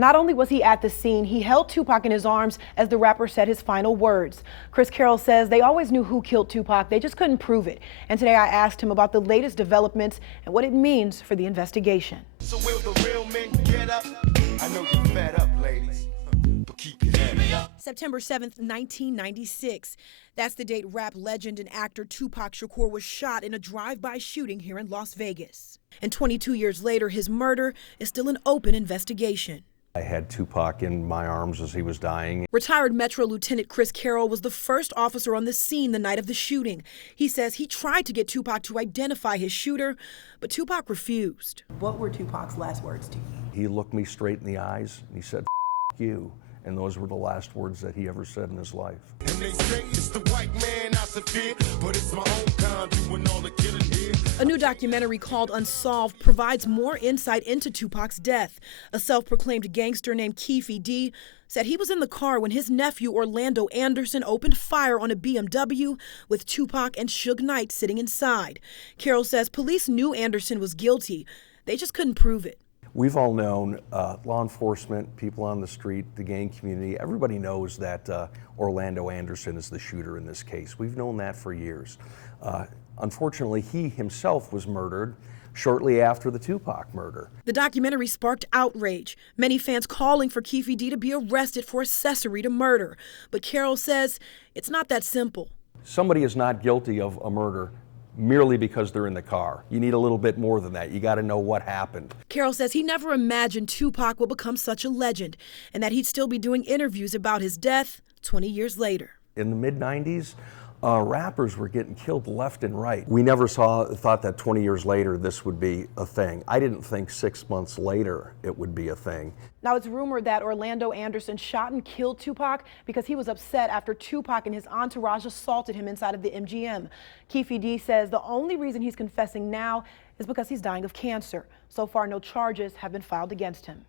Not only was he at the scene, he held Tupac in his arms as the rapper said his final words. Chris Carroll says they always knew who killed Tupac, they just couldn't prove it. And today I asked him about the latest developments and what it means for the investigation. So will the real men get up? I know you're fed up, ladies, but keep your head up. September 7th, 1996. That's the date rap legend and actor Tupac Shakur was shot in a drive-by shooting here in Las Vegas. And 22 years later, his murder is still an open investigation. I had Tupac in my arms as he was dying. Retired Metro Lieutenant Chris Carroll was the first officer on the scene the night of the shooting. He says he tried to get Tupac to identify his shooter, but Tupac refused. What were Tupac's last words to you? He looked me straight in the eyes and he said, "F you." And those were the last words that he ever said in his life. And they say it's the white man I fear, but it's my own kind doing all the killing here. A new documentary called Unsolved provides more insight into Tupac's death. A self-proclaimed gangster named Kifidi said he was in the car when his nephew Orlando Anderson opened fire on a BMW with Tupac and Suge Knight sitting inside. Carroll says police knew Anderson was guilty. They just couldn't prove it. We've all known, law enforcement, people on the street, the gang community, everybody knows that Orlando Anderson is the shooter in this case. We've known that for years. Unfortunately, he himself was murdered shortly after the Tupac murder. The documentary sparked outrage, many fans calling for Kifidi to be arrested for accessory to murder. But Carroll says it's not that simple. Somebody is not guilty of a murder merely because they're in the car. You need a little bit more than that. You got to know what happened. Carroll says he never imagined Tupac would become such a legend and that he'd still be doing interviews about his death 20 years later. In the mid-90s, rappers were getting killed left and right. We never thought that 20 years later this would be a thing. I didn't think 6 months later it would be a thing. Now it's rumored that Orlando Anderson shot and killed Tupac because he was upset after Tupac and his entourage assaulted him inside of the MGM. Kifidi says the only reason he's confessing now is because he's dying of cancer. So far, no charges have been filed against him.